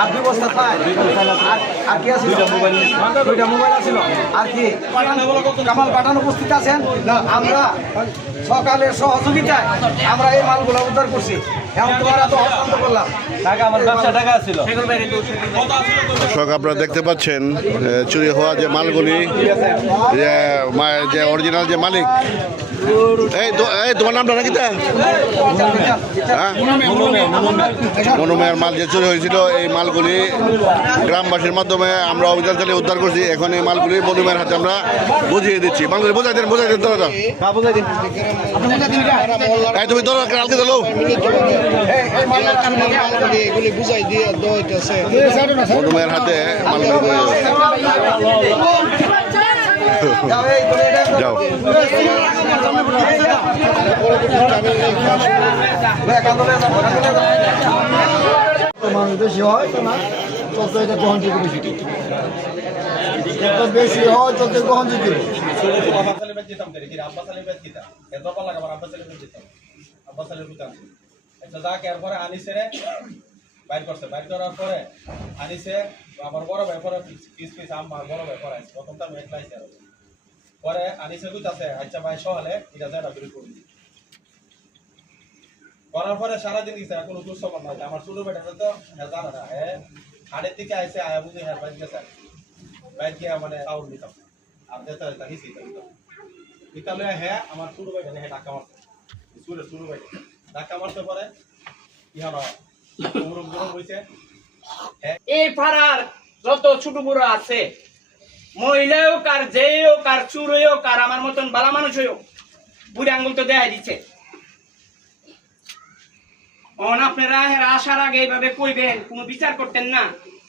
আর 2 বস্তা চাল আর কি আছে? 2টা মোবাইল আছিল। আর কি কামাল পাঠান উপস্থিত আছেন? আমরা সকালের সহযোগিতায় আমরা এই মালগুলো উদ্ধার করছি। এখন তোমার এত হস্তান্তর করলাম। দর্শক আপনারা দেখতে পাচ্ছেন চুরি হওয়া যে মালগুলি, যে অরিজিনাল যে মালিক, এই তোমার নামটা নাকি তা? হ্যাঁ, মনুমের মাল যে চুরি হয়েছিল, এই মালগুলি গ্রামবাসীর মাধ্যমে আমরা অভিযান চালিয়ে উদ্ধার করছি। এখন এই মালগুলি মনুমের হাতে আমরা বুঝিয়ে দিচ্ছি। মালগুলি বোঝাই দেন ধরো। তুমি ধরো, কালকে ধরো। মনুমের হাতে মালগুলি যাও। বেশি হয় না, তত এটা গ্রহণযোগ্য বেশি হয় তত গ্রহণযোগ্য। বাইর করার পরে আনিছে আমার বড় ভাই, পরে পিস আমার বড় ভাই পরে প্রথমটা মেয়ে খাইছে। পরে আনিছে কইতাছে আচ্ছা ভাই সকালে এটা যায় বিক্রি করবি। করার পরে সারাদিন গেছে, কোনো দূর সবার নাই। আমার ছোট ভাইটা তো জানা না, হাটের থেকে আইসে আয়া বুঝে হ্যাঁ বাইক গেছে, বাইক গিয়ে মানে আউট দিতাম আর যেতে নিছি দিতালে। হ্যাঁ আমার ছোট ভাইটা হ্যাঁ টাকা মারছে, ছোট ভাইটা টাকা মারতে পারে ইহানো এই পাড়ার যত ছোট বড় আছে, মহিলা হোক আর যে হোক আর চুর হোক আর আমার মতন বালা মানুষ হোক, বুড়ি আঙ্গুল তো দেখাই দিচ্ছে। আপনারা আসার আগে এইভাবে কইবেন, কোনো বিচার করতেন না,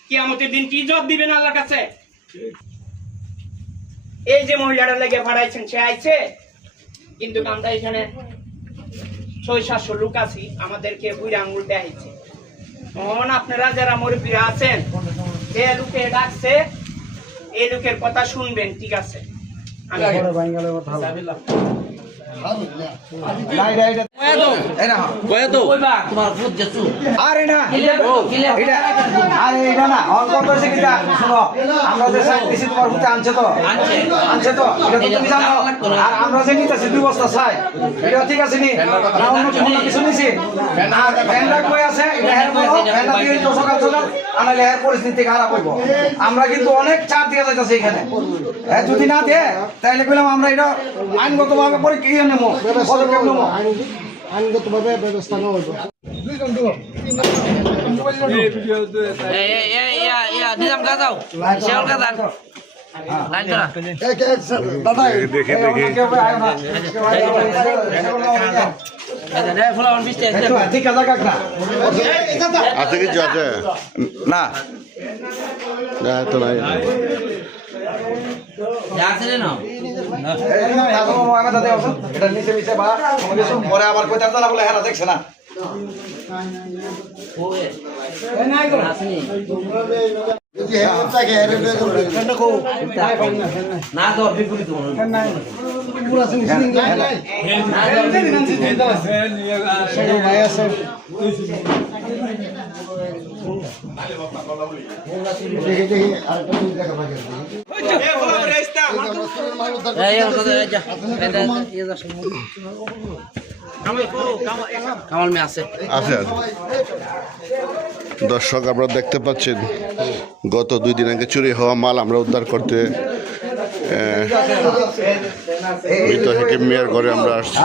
কিয়ামতের দিন কি জবাব দিবেন আল্লাহর কাছে? এই যে মহিলাটা লেগে ভাড়াইছেন, সে আইছে, কিন্তু আমরা এখানে 600-700 লোক আছি, আমাদেরকে বুড়ি আঙ্গুল দেখাইছে। আপনারা যারা মুরব্বীরা আছেন, যে লোকে ডাকছে এই লোকের কথা শুনবেন, ঠিক আছে? আমরা যে চাইতেছি তোমার হুতে আনছে তো তুমি জানো। আর আমরা যে নিতেছি 2 বস্তা চাই, এটা ঠিক আছে নি? না অন্য কোনো কিছু নিছি? আর ভ্যানটা কই আছে? এটা হের বলো, ভ্যানটা দিয়ে সকাল আনালে এর পরিস্থিতি খারাপ হইব। আমরা কিন্তু অনেক চাপ দিয়ে যাইতেছি এখানে। যদি না দেয় তাহলে বললাম আমরা এটা আইনগতভাবে পরীক্ষা নেবো, পদক্ষেপ নেবো, আইনগতভাবে ব্যবস্থা নেওয়া হইব। আছে কিছু আছে না তো নাই। এটা নিচে নিচে বা পরে আবার কোথাও জানা বলে হ্যাঁ দেখছে না। দর্শক আপনারা দেখতে পাচ্ছেন গত 2 দিন আগে চুরি হওয়া মাল আমরা উদ্ধার করতে মৃত হেকিম মিয়ার ঘরে আমরা আসছি।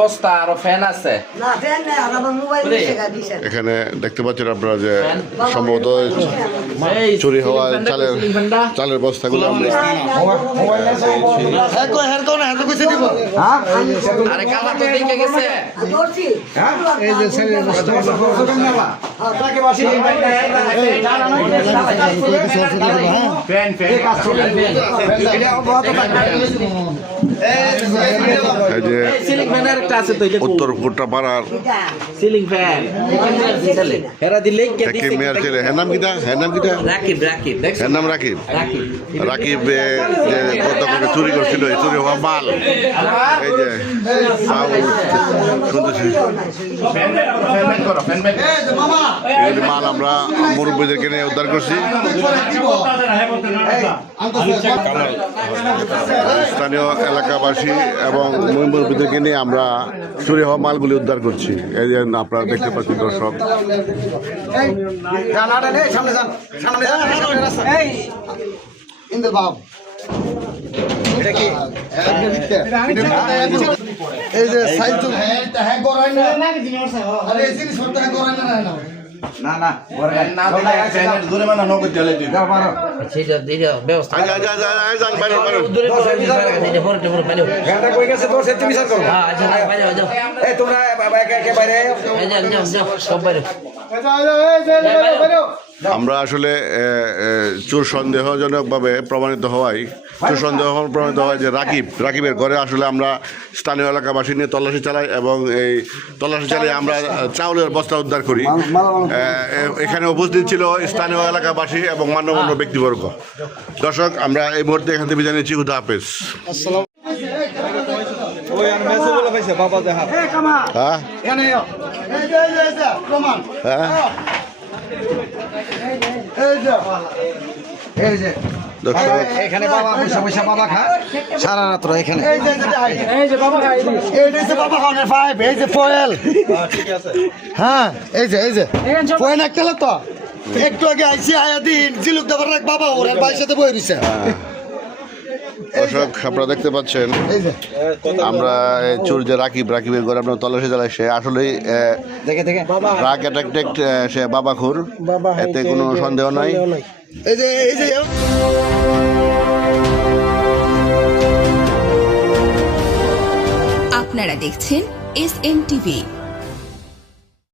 বস্তা আর ফ্যান আছে, এখানে দেখতে পাচ্ছেন আপনারা যে সম্ভবত চুরি হওয়া চালের বস্তাগুলো আমরা ফ্যান এই যে সিলিং ফ্যানের একটা আছে তো এটা উত্তর কোট্টাপাড়ার সিলিং ফ্যান হেরা দিলে একটি মেয়ের ছেলে হ্যাঁ নাম কিটা রাকিব রাকিব দেখছেন হ্যাঁ নাম রাকিব রাকিব রাকিব যে কত করে চুরি করছিল এই চুরি হওয়া মাল এই যে শুনতেছি এই মাল আমরা মুরব্বীদেরকে নিয়ে উদ্ধার করছি স্থানীয় এলাকাবাসী এবং মুরব্বীদেরকে নিয়ে আমরা চুরি হওয়া মালগুলি উদ্ধার করছি এই যে আপনারা দেখতে পাচ্ছেন দর্শক সামনে যান সামনে যান এই ইন্দুল বাবু এটা কি এই যে সাইকেল হ্যাঁ করাই না আরে এই জিনিস হতে হ্যাঁ করাই না না না দূরে মানে নগদ চলে দিই দাও পারো সেটা দিও ব্যবস্থা যান বাইরে গানটা কই গেছে তোর সেটি বিচার করব হ্যাঁ আচ্ছা বাইরে যাও এই তোমরা বাবা একে বাইরে যাও সব বাইরে আমরা আসলে চোর সন্দেহজনকভাবে প্রমাণিত হওয়ায় যে রাকিবের ঘরে আসলে আমরা স্থানীয় এলাকাবাসী নিয়ে তল্লাশি চালাই এবং এই তল্লাশি চালিয়ে আমরা চাউলের বস্তা উদ্ধার করি এখানে উপস্থিত ছিল স্থানীয় এলাকাবাসী এবং মান্যগণ্য ব্যক্তিবর্গ দর্শক আমরা এই মুহূর্তে এখান থেকে বিদায় নিচ্ছি খুদা হাফেজ হ্যাঁ এখানে এই যে প্রমাণ হ্যাঁ এই যে এই যে দর্শক এখানে বাবা পয়সা পয়সা বাবা খায় সারা রাত্র এখানে এই যে বাবা খাই এই যে বাবা খাওয়ানোর পাইপ এই যে ফয়েল ঠিক আছে হ্যাঁ এই যে ফয়েল একটা তো একটু আগে আইসি আয়া দিন জিলুক দেবার এক বাবা ওর ভাইয়ের সাথে বই রইছে দর্শক আপনারা দেখতে পাচ্ছেন এই যে আমরা চোর যে রাকিবের ঘরে আপনার তল্লাশি চালাই সে আসলেই দেখে দেখে ড্রাগ অ্যাডিক্টেড সে বাবাখোর এতে কোনো সন্দেহ নাই এই যে আপনারা দেখছেন SN TV।